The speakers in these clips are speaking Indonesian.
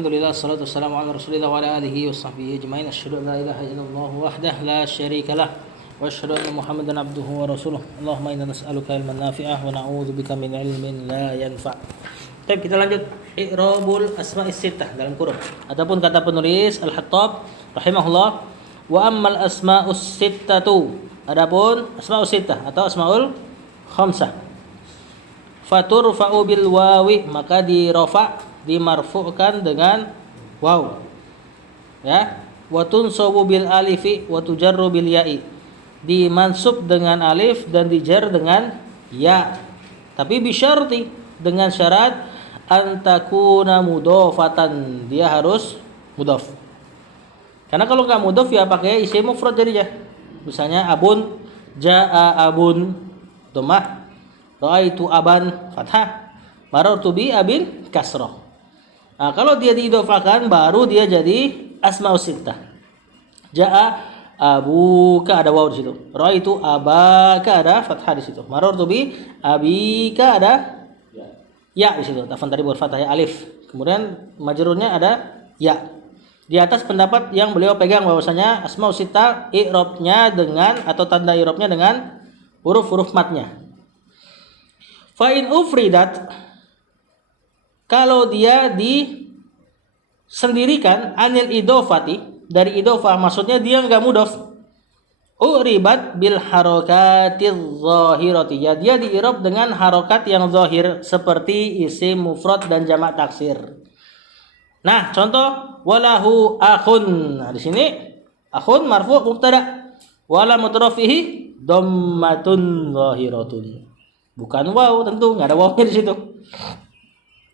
Alhamdulillah, salatu wassalamu ala rasulillah wa ala alihi wa sahbihi ajma'in. Asyhadu an la ilaha illallah wahdah la syarika lah wa asyhadu anna Muhammadan abduhu wa rasuluh. Allahumma inna nas'aluka ilman nafi'ah wa na'udzubika min ilmin la yanfa'. Baik, kita lanjut i'rabul asma'is sittah dalam kurung. Ataupun kata penulis Al-Hattab rahimahullah, wa ammal asma'us sittatu. Adapun asma'us sittah atau asmaul khamsah. Faturfa'u bil wawi, maka dimarfu'kan dengan waw. Ya. Wa tunsabu bil alifi wa tujarru bil ya'i. Dimansub dengan alif dan dijar dengan ya. Tapi bisyarti, dengan syarat antakuna mudhafatan, dia harus mudhaf. Karena kalau enggak mudhaf ya pakai isim mufrad jadinya. Misalnya abun, jaa abun dhammah, raaitu aban fathah, marartu bi abin kasrah. Nah, kalau dia diidhofakan baru dia jadi asmaus sittah. Jaa abuka, ada waw di situ. Raaitu abaka, ada fathah di situ. Marartu bi abika, ada ya di situ. Tafan tadi berfathah ya, alif. Kemudian majrurnya ada ya. Di atas pendapat yang beliau pegang bahwasanya asmaus sittah i'rabnya dengan atau tanda i'rabnya dengan huruf-huruf matnya. Fa in ufridat, kalau dia disendirikan anil idofati, dari idofah maksudnya dia enggak mudhaf, uribat bil harokatiz zahirati, ya dia diirab dengan harokat yang zahir seperti isim mufrad dan jamak taksir. Nah, contoh walahu akhun. Nah, di sini akhun marfu' mubtada, wala mutrafihi dhammatun zahiratun. Bukan waw, tentu enggak ada wawnya di situ.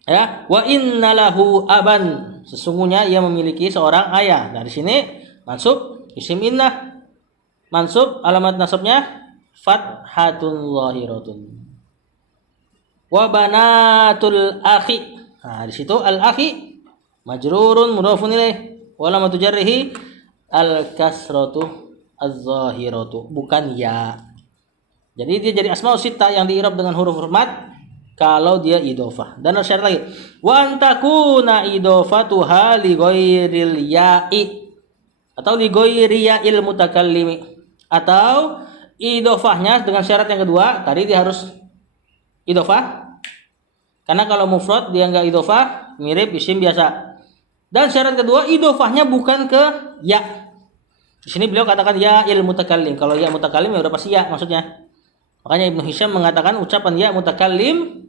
Ya, wa innalahu aban, sesungguhnya ia memiliki seorang ayah. Nah, di sini mansub isim innah, mansub alamat nasabnya fathatun zahiratun. Wa banatul akhi. Nah, di situ al akhi majrurun mudhafun ilaih, wa lam tujarrihi al kasratu az-zahiratu, bukan ya. Jadi dia jadi asmaul sittah yang diirab dengan huruf mat kalau dia idhofah. Dan ada syarat lagi, wa antakuna idhofatuha li ghairil ya'i atau li ghairi ya'il mutakallimi, atau idhofahnya dengan syarat yang kedua, tadi dia harus idhofah. Karena kalau mufrad dia enggak idhofah, mirip isim biasa. Dan syarat kedua, idhofahnya bukan ke ya. Di sini beliau katakan ya'il mutakallim. Kalau ya mutakallim ya udah pasti ya maksudnya. Makanya Ibnu Hisham mengatakan ucapan ya mutakallim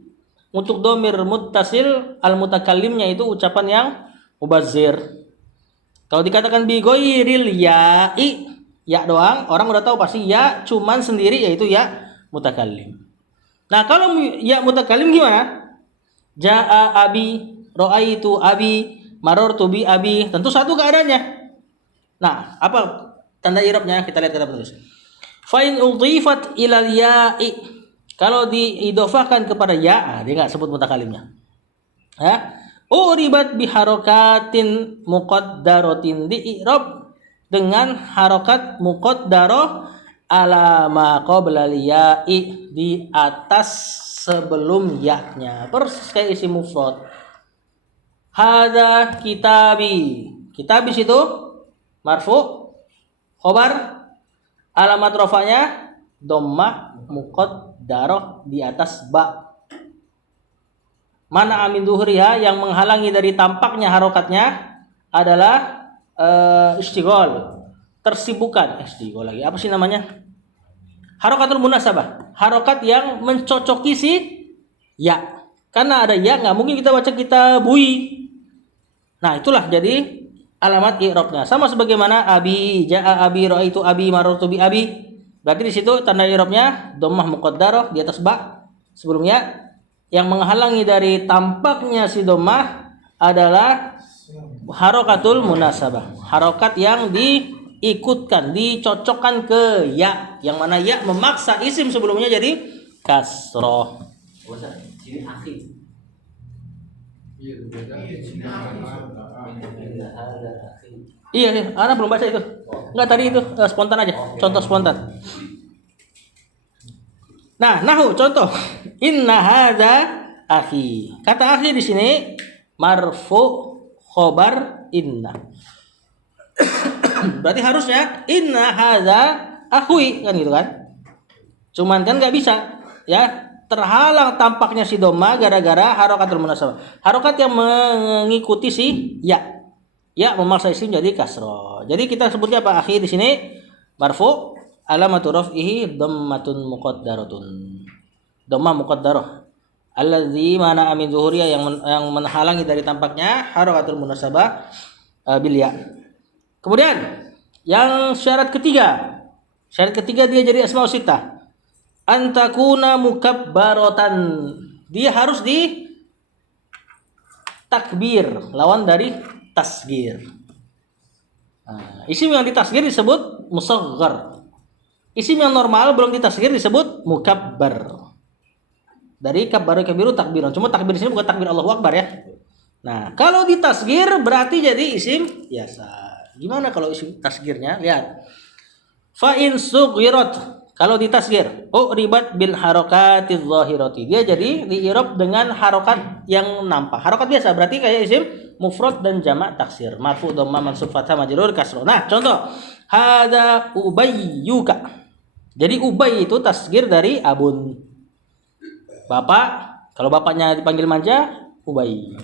untuk dhamir muttasil al mutakallimnya itu ucapan yang mubazzir. Kalau dikatakan bi ghairil ya'i, ya doang, orang udah tahu pasti ya cuman sendiri, yaitu ya mutakallim. Nah, kalau ya mutakallim gimana? Jaa abi, raaitu abi, marartu bi abi. Tentu satu keadaannya. Nah, apa tanda i'rabnya? Kita lihat kata penulis. Fa in udhifat ilal ya'i, kalau diidhofahkan kepada ya, dia enggak sebut mutakallimnya. Ya. Uribat bi harokatin muqaddaratin, di-i'rab dengan harokat muqaddarah ala ma qabla ya'i, di atas sebelum ya-nya. Persis kayak isim mufrad. Hadza kitabi. Kitabi situ marfu, khobar, alamat rafanya dhammah muqaddarah di atas ba. Mana amin zuhriha, yang menghalangi dari tampaknya harokatnya adalah istighol, tersibukan. Istighol lagi. Apa sih namanya? Harokatul munasabah. Harokat yang mencocoki si ya. Karena ada ya enggak mungkin kita baca kita bui. Nah, itulah jadi alamat i'rabnya. Sama sebagaimana abi, jaa abi, raaitu abi, marartu bi abi. Berarti di situ tanda i'rabnya dhammah muqaddarah di atas ba sebelumnya. Yang menghalangi dari tampaknya si dhammah adalah harokatul munasabah. Harokat yang diikutkan, dicocokkan ke ya, yang mana ya memaksa isim sebelumnya jadi kasroh. Ini akhi. Iya, Ana belum baca itu. Enggak, tadi itu spontan aja. Contoh spontan. Nah, nahu contoh. Inna hadza akhi. Kata akhi di sini marfu khobar inna. Berarti harusnya inna hadza akhui kan gitu kan. Cuman kan nggak bisa ya, terhalang tampaknya si dhamma gara-gara harokatul munasabah. Harokat yang mengikuti si ya. Ya memaksa isim jadi kasroh. Jadi kita sebutnya apa akhi di sini? Marfu alamatu raf'ihi dhammatun muqaddaratun. Dhamma muqaddarah. Allazi mana amin zuhuriyah yang menghalangi dari tampaknya harokatul munasabah bil ya. Kemudian yang syarat ketiga. Syarat ketiga dia jadi asmaul sittah. Antakuna mukabbaratan. Dia harus di takbir, lawan dari tasgir. Nah, isim yang ditasgir disebut musaghar. Isim yang normal belum ditasgir disebut mukabbar. Dari kabbaru kabiru takbiran. Cuma takbir di sini bukan takbir Allahu Akbar ya. Nah, kalau ditasgir berarti jadi isim biasa. Gimana kalau isim tasgirnya? Lihat. Fa in sughirat, kalau ditasgir, ribat bil harokatiz zahirati. Dia jadi diirob dengan harokat yang nampak. Harokat biasa berarti kayak isim mufrad dan jamak taksir. Marfu dhamma mansub fathah majrur kasroh. Nah, contoh. Hada ubayyuka. Jadi ubay itu tasgir dari abun. Bapak, kalau bapaknya dipanggil manja, ubay.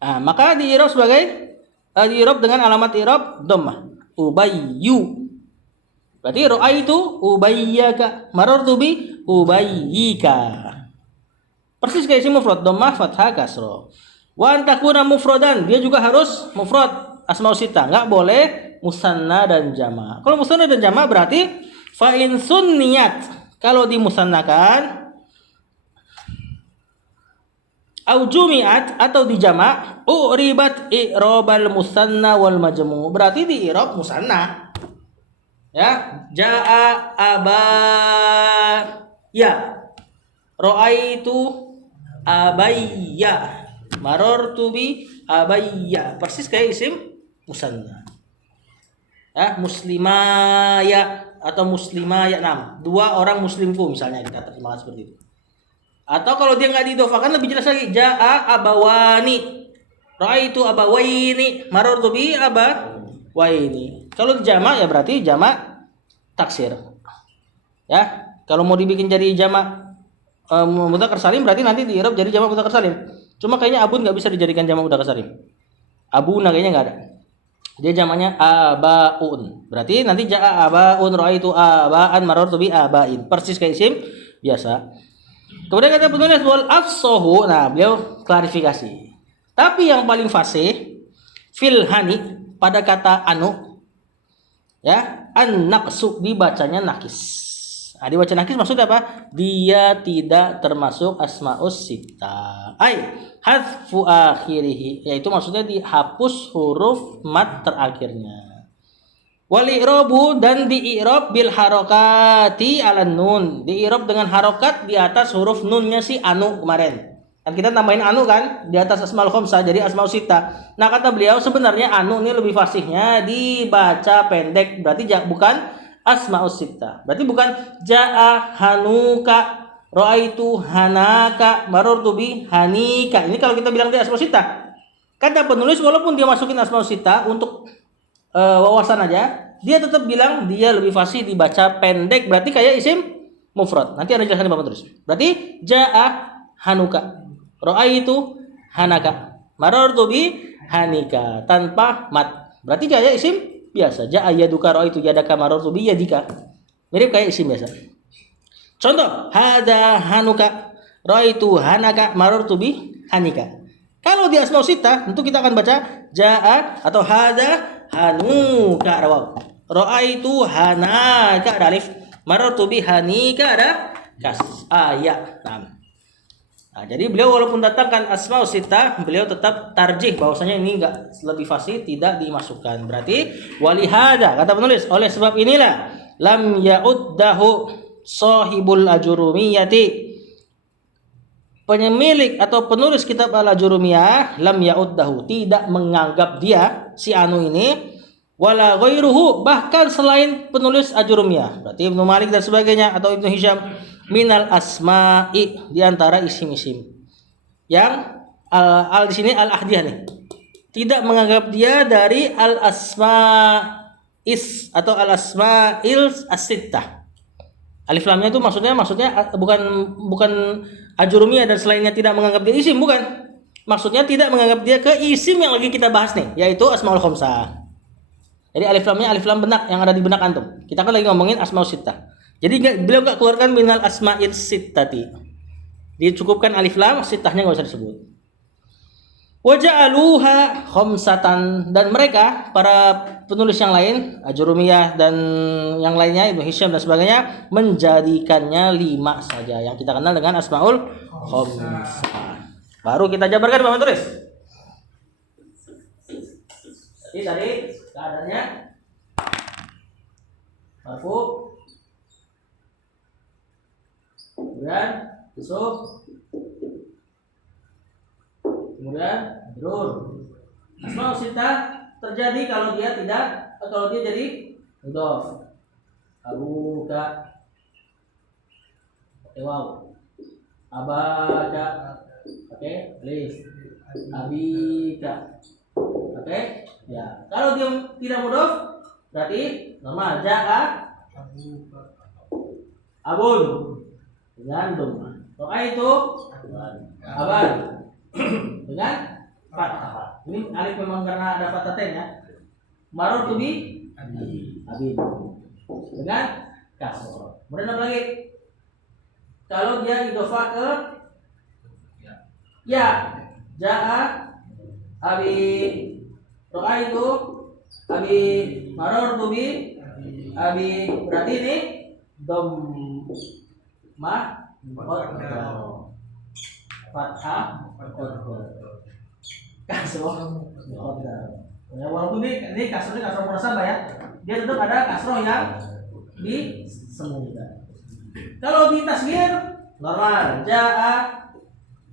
Nah, maka diirob sebagai diirob dengan alamat irob dhammah. Ubayyu. Berarti ro'a itu ubayyaka, marartu bi ubayyika. Persis kayak isim mufrad, dhammah fathah kasroh. Wa antakuna mufradan, dia juga harus mufrad asmaul sittah, enggak boleh musanna dan jama'. Kalau musanna dan jama' berarti fa in sunniyat, kalau dimusannakan au jumi'at atau dijama' uribat i'rabal musanna wal majmu'. Berarti di i'rab musanna. Ya, jaa abaya, ra'aitu abayya, marartu bi abayya. Persis kayak isim musanna. Ya, muslimaya atau muslimaya, dua orang muslimku misalnya, kita terjemahkan seperti itu. Atau kalau dia nggak diidofakan lebih jelas lagi, jaa abawani, ra'aitu abawaini, marartu bi abawaini. Kalau jamak ya berarti jamak taksir. Ya, kalau mau dibikin jadi jamak mudzakkar salim berarti nanti di-i'rab jadi jamak mudzakkar salim. Cuma kayaknya abun nggak bisa dijadikan jamak mudzakkar salim. Abuna kayaknya nggak ada. Dia jamaknya abaun. Berarti nanti jaa abaun, ra'aitu abaan, marartu bi abain. Persis kayak isim biasa. Kemudian kata penulis wal afsahu. Nah, beliau klarifikasi. Tapi yang paling fasih fil hani pada kata anu, ya, an-naqsu dibacanya nakis. Nah, dibaca nakis maksudnya apa? Dia tidak termasuk asmaus sittah. Hadfu akhirih, yaitu maksudnya dihapus huruf mat terakhirnya. Wal i'rabu, dan di-i'rab bil harokati ala nun. Di-i'rab dengan harokat di atas huruf nunnya si anu kemarin. Kan kita tambahin anu kan di atas asmaul khamsah jadi asmaul sittah. Nah, kata beliau sebenarnya anu ini lebih fasihnya dibaca pendek, berarti bukan asmaul sittah. Berarti bukan jaa hanuka, ra'aitu hanaka, marartu bi hanika. Ini kalau kita bilang di asmaul sittah. Kata penulis walaupun dia masukin asmaul sittah untuk wawasan aja, dia tetap bilang dia lebih fasih dibaca pendek, berarti kayak isim mufrad. Nanti ada jelasan di bawah terus. Berarti jaa hanuka, ra'aitu hanaka, marartu bi hanika tanpa mat. Berarti kayak isim biasa. Jaa yaduka, ra'aitu yadaka, marartu bi yadika. Mirip kayak isim biasa. Contoh, hada hanuka, ra'aitu hanaka, marartu bi hanika. Kalau di asmaul sittah tentu kita akan baca jaa atau hada hanuka ada waw, ra'aitu hanaka ada alif, marartu bi hanika ada kas ya. Nah, jadi beliau walaupun datangkan asmaul sittah, beliau tetap tarjih bahwasanya ini enggak lebih fasih tidak dimasukkan. Berarti walihada kata penulis, oleh sebab inilah lam ya'uddahu sahibul ajurumiyati, penyemilik atau penulis kitab Al-Ajurumiyah, lam ya'uddahu, tidak menganggap dia si anu ini, wala ghairuhu, bahkan selain penulis Ajurumiyah, berarti Ibnu Malik dan sebagainya atau Ibnu Hisham, minal asma'i, di antara isim-isim yang al di sini al-ahdiyah nih. tidak menganggap dia dari al-asma'is atau al-asma'il as-sittah. Alif lamnya itu maksudnya bukan ajurumiyah dan selainnya tidak menganggap dia isim, bukan. Maksudnya tidak menganggap dia ke isim yang lagi kita bahas nih, yaitu asmaul khamsah. Jadi alif lamnya alif lam benak yang ada di benak antum. Kita kan lagi ngomongin asmaul sittah. Jadi beliau enggak keluarkan minal asma'il sittati. Dicukupkan alif lam, sittahnya enggak usah disebut. Waja'aluha khamsatan, dan mereka para penulis yang lain, Ajurumiyah dan yang lainnya, Ibnu Hisham dan sebagainya, menjadikannya 5 saja yang kita kenal dengan asmaul khamsah. Baru kita jabarkan Bapak tulis. Jadi tadi keadaannya marfu, kemudian mansub, kemudian majrur. Asmaul sittah terjadi kalau dia jadi mudhof. Abuka, waw. Abaka, oke, alif. Abika, oke. Ya, kalau dia tidak mudhof berarti normal. Ja'a abun dengan dhamma. Maka itu aban dengan fathah. Ini alif memang karena ada fathah ya. Marur tubi abin dengan kasroh. Kemudian apa lagi? Kalau dia idhofah ke ya, ja'a abi, ro'a itu abi, marur tubi abi, berarti ini dhammah fathah kasroh. Ya, walaupun ini kasrohnya kasroh munasabah ya, dia tetap ada kasroh yang disembunyikan. Kalau di tasghir normal, ja'a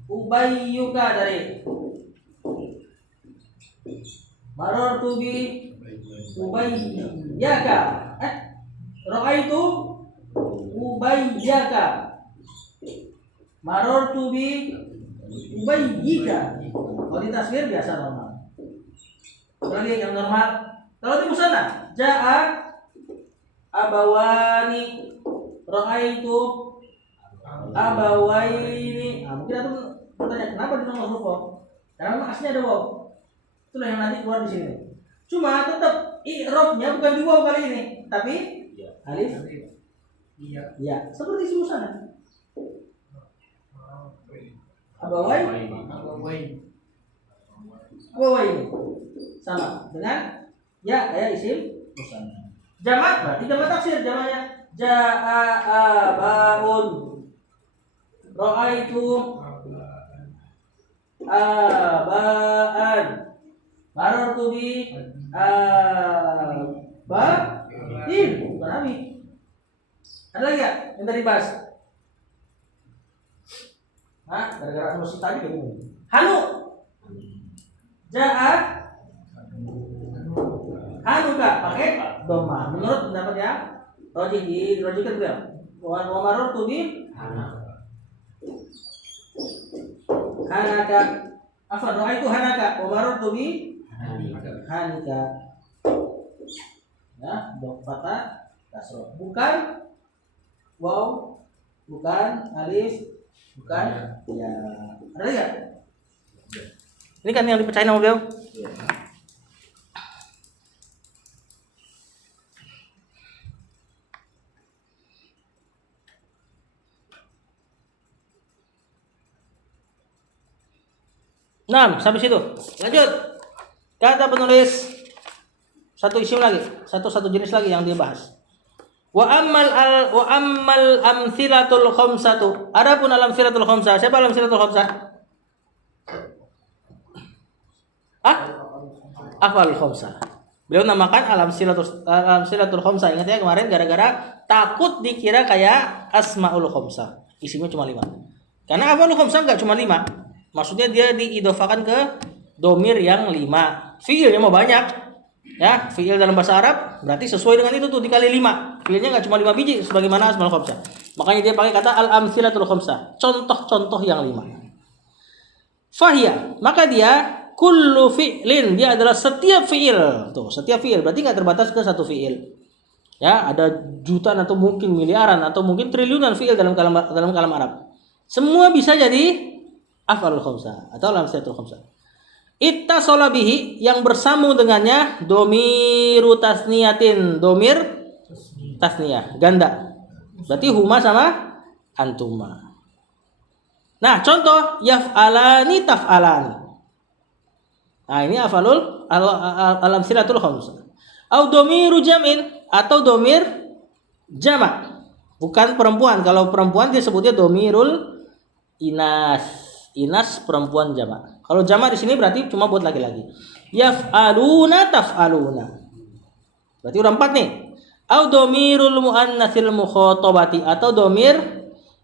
ubayyuka dari marartu bi ubayyaka, ra'aitu ubayyaka, marartu bi ubayyika. Kalau di tasghir biasa normal. Lagi yang normal. Kalau di musanna, ja'a abawani, ra'aitu abawaini. Nah, mungkin antum bertanya kenapa di nomor huruf waw? Karena aslinya ada waw. Itulah yang nanti keluar di sini. Cuma tetap i'rabnya bukan di waw kali ini, tapi alif. Iya, seperti si musanna. Abawai sama dengan ya kayak isim musanna. Jamak berarti jamak taksir, jamaknya ja'a abaun, ra'aitu abaan, marartu bi abain. Bukan abi. Ada lagi ya yang tadi bahas? Nah, gara-gara musik tadi kayak gini. Hanu, ja'a hanuka pakai dhamma. Menurut pendapat yang rojikan beliau. Wa marartu bi hanaka. Afwan, ra'aitu hanaka wa marartu bi hanika. Ya, fathah kasroh. Bukan waw, bukan alif, bukan ya. Ada lagi ya? Ini kan yang dipercaya sama beliau. Nah, sampai situ. Lanjut. Kata penulis satu isim lagi, satu jenis lagi yang dia bahas. Wa ammal amtsilatul khamsatu. Adapun al-amtsilatul khamsah. Siapa al-amtsilatul khamsah? Af'alul khamsah. Beliau namakan al-amtsilatul khamsah. Ingat ya kemarin gara-gara takut dikira kayak asmaul khamsah. Isimnya cuma 5. Karena af'alul khamsah enggak cuma 5. Maksudnya dia diidofakan ke domir yang 5. Fiilnya mau banyak. Ya, fiil dalam bahasa Arab berarti sesuai dengan itu tuh dikali 5. Fiilnya enggak cuma 5 biji sebagaimana asmaul khamsah. Makanya dia pakai kata al-amtsilatul khamsah, contoh-contoh yang 5. Fahiyah, maka dia kullu fi'lin, dia adalah setiap fi'il. Tuh, setiap fi'il berarti nggak terbatas ke satu fi'il. Ya, ada jutaan atau mungkin miliaran atau mungkin triliunan fi'il dalam kalam Arab. Semua bisa jadi af'alul khamsah atau lamsiyatul khamsah. Ittasala bihi, yang bersambung dengannya domiru tasniyatin, domir tasniyah, ganda. Berarti huma sama antuma. Nah, contoh yaf'alani taf'alani. Nah, ini af'alul alamsilatul khamsah. Au domiru jam'in, atau domir jamak. Bukan perempuan. Kalau perempuan dia sebutnya domirul inas. Inas perempuan jamak. Kalau jamak di sini berarti cuma buat laki-laki. Yaf'aluna taf'aluna. Berarti udah 4 nih. Au domirul muannatsil mukhatabati, atau domir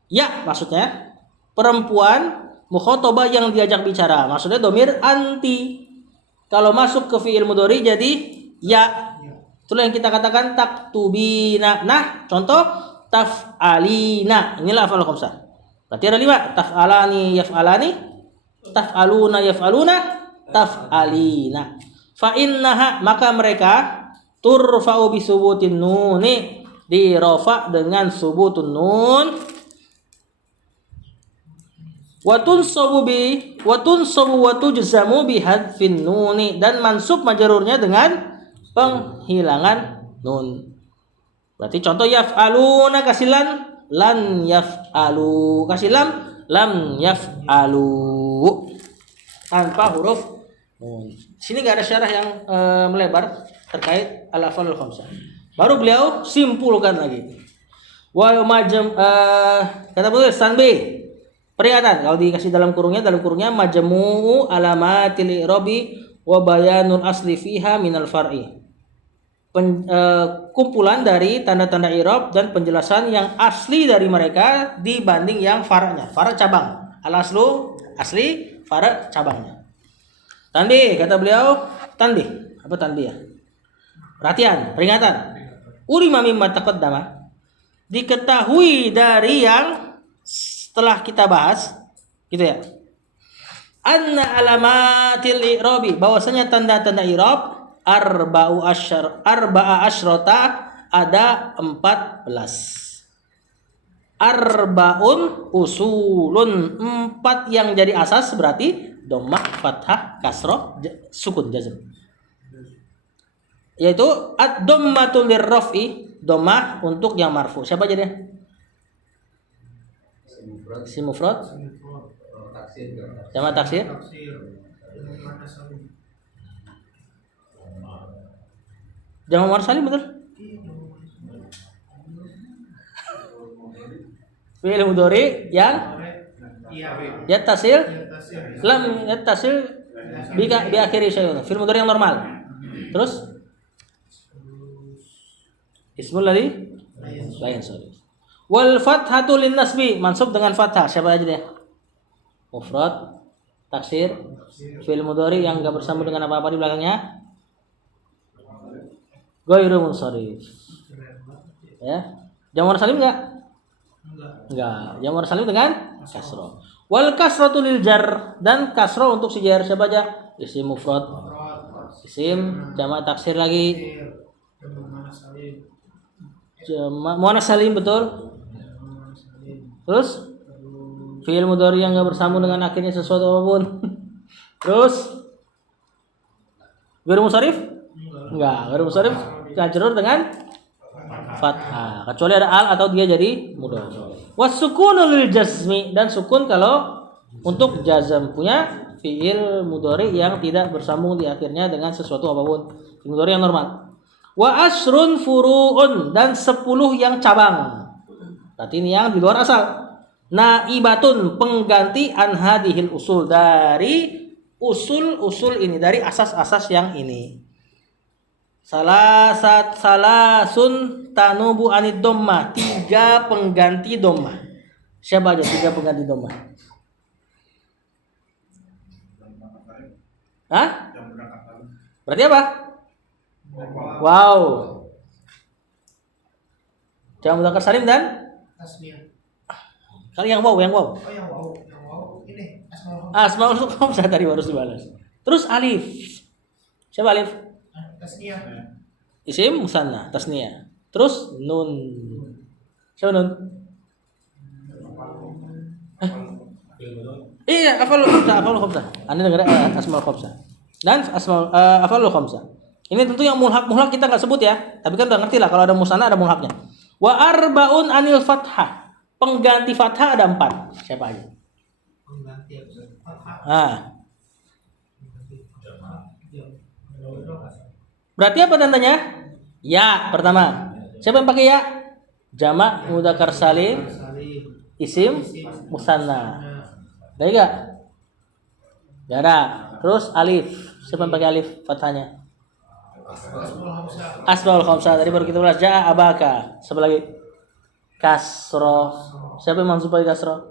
ya maksudnya perempuan mukhatabah yang diajak bicara. Maksudnya domir anti. Kalau masuk ke fi'il mudhari jadi ya. Itulah yang kita katakan taktubina. Nah, contoh taf'alina. Inilah af'alul khamsah. Berarti ada 5. Taf'alani yaf'alani, taf'aluna yaf'aluna, taf'alina. Fa innaha, maka mereka turfa'u bi subutin nuni, dirofa dengan subutun nun. Watun sobu watujzamu bihadfin nuni, dan mansub majarurnya dengan penghilangan nun. Berarti contoh yaf'aluna kasilan lan yaf'alu, lam yaf'alu, tanpa huruf nun. Sini gak ada syarah yang melebar terkait al-af'alul khamsah. Baru beliau simpulkan lagi. Wa majam kata penulis tanbih, peringatan. Kalau dikasih dalam kurungnya majmu'u alamatil i'rabi wa bayanul asli fiha minal far'i. Kumpulan dari tanda-tanda i'rab dan penjelasan yang asli dari mereka dibanding yang far'nya. Far' cabang. Al-aslu asli, far' cabangnya. Tanbih, kata beliau, tanbih. Apa tanbih ya? Perhatian, peringatan. Urima mimma taqaddama, diketahui dari yang setelah kita bahas, gitu ya. Anna alamatil i'rabi, bahwasanya tanda-tanda i'rab arba'a asyrota, ada 14. Arbaun usulun, 4 yang jadi asas, berarti dhammah, fathah, kasrah, sukun, jazm. Yaitu ad-dhammatul lirraf'i, dhammah untuk yang marfu. Siapa aja dia? Si mufrad, jamak taksir, jamak muannas salim, betul? Fi'il mudhari yang yattasil lam yattasil bi akhiri syai'un, fi'il mudhari yang normal. Terus ismul ladzi la yansarif. Wal fathatu lin nasbi, mansub dengan fathah. Siapa aja dia? Mufrad, taksir, fi'il mudhari yang enggak bersambung dengan apa-apa di belakangnya, ghairu munsharif. Ya. Jamak muannas salim enggak? Enggak. Jamak muannas salim dengan kasrah. Wal kasratu lil jar, dan kasrah untuk si jar. Siapa aja? Isim mufrad, isim jamak taksir lagi, jamak muannas salim, betul. Terus fi'il mudhari yang enggak bersambung dengan akhirnya sesuatu apapun. Terus ghairu munsharif? Enggak, ghairu munsharif majrur dengan fathah, kecuali ada al atau dia jadi mudhaf. Wasukunu lil jazmi, dan sukun kalau untuk jazm, punya fi'il mudhari yang tidak bersambung di akhirnya dengan sesuatu apapun, fi'il mudhari yang normal. Wa asrun furu'un, dan 10 yang cabang. Berarti ini yang di luar asal. Naibatun, pengganti an hadhil usul, dari usul-usul ini, dari asas-asas yang ini. Salasun tanubu anid dhammah, 3 pengganti dhammah. Siapa aja 3 pengganti dhammah? Hah? Berarti apa? Wow. Jamak mudzakkar salim dan tasniyah. Kali yang wow. Oh, yang wow ini asmaul Asmaul khamsah tadi harus dibalas. Terus alif. Siapa alif? Tasniyah. Isim musanna, tasniyah. Terus nun. Siapa nun? Iya, afalul khamsah. Anda dengar asmaul khamsah. Dan afalul khamsah. Ini tentu yang mulhak kita nggak sebut ya, tapi kan udah ngerti lah kalau ada musanna ada mulhaknya. Wa arbaun anil fathah. Pengganti fathah ada 4. Siapa aja? Pengganti fathah. Ah. Berarti apa tandanya? Ya pertama. Siapa yang pakai ya? Jamak mudzakkar salim, isim musanna. Ada enggak? Enggak ada. Terus alif. Siapa yang pakai alif fathahnya? Asmaul khamsah. Tadi baru kita bahas jaa abaka. Siapa lagi? Kasroh. Siapa yang mansub pakai kasroh?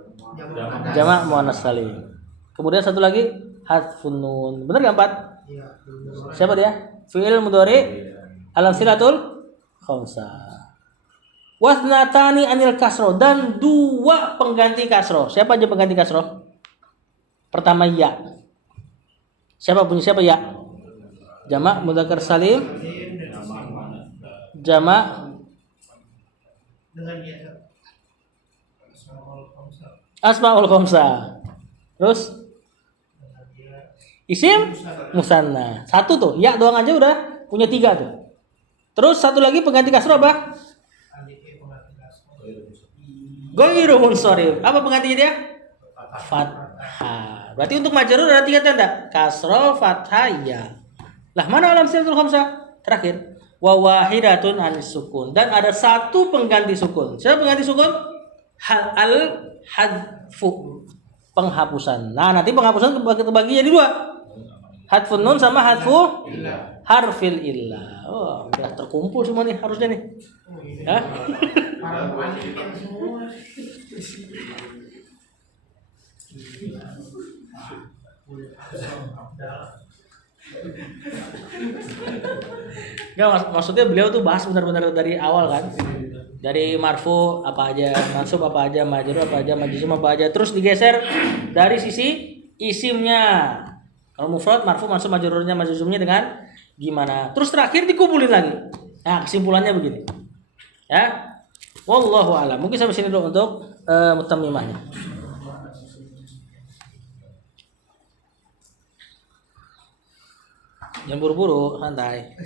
Jamak muannas salim. Kemudian satu lagi hadfun nun. Benar enggak 4? Siapa dia? Fi'il mudhari alam silatul khamsah. Wasnatani anil kasroh. Dan 2 pengganti kasroh. Siapa aja pengganti kasroh? Pertama ya. Siapa ya? Jamak mudzakkar salim. Jamak dengan ya. asmaul khamsah. Terus isim musanna. 1 tuh. Ya doang aja udah punya 3 tuh. Terus satu lagi pengganti kasroh apa? Ghairu munsharif. Apa penggantinya dia? Fathah. Berarti untuk majrur ada 3 tanda. Kasroh, fathah, ya. Lah mana alam silatul khamsah? Terakhir. Wa wahidatun anis sukun. Dan ada 1 pengganti sukun. Siapa pengganti sukun? Al hadfu. Penghapusan. Nah, nanti penghapusan terbagi jadi 2. Hadfun nun sama hadfu harfil illah. Oh, udah terkumpul semua nih harusnya nih. Hah? Para penelitian semua. Enggak, maksudnya beliau tuh bahas benar-benar dari awal kan. Dari marfu apa aja, mansub apa aja, majrur apa aja, majzum apa aja, terus digeser dari sisi isimnya. Kalau mufrad marfu mansub majrurnya majzumnya dengan gimana? Terus terakhir dikumpulin lagi. Nah, kesimpulannya begini. Ya. Wallahu a'lam. Mungkin sampai sini dulu untuk mutammimahnya. Jangan buru-buru, santai.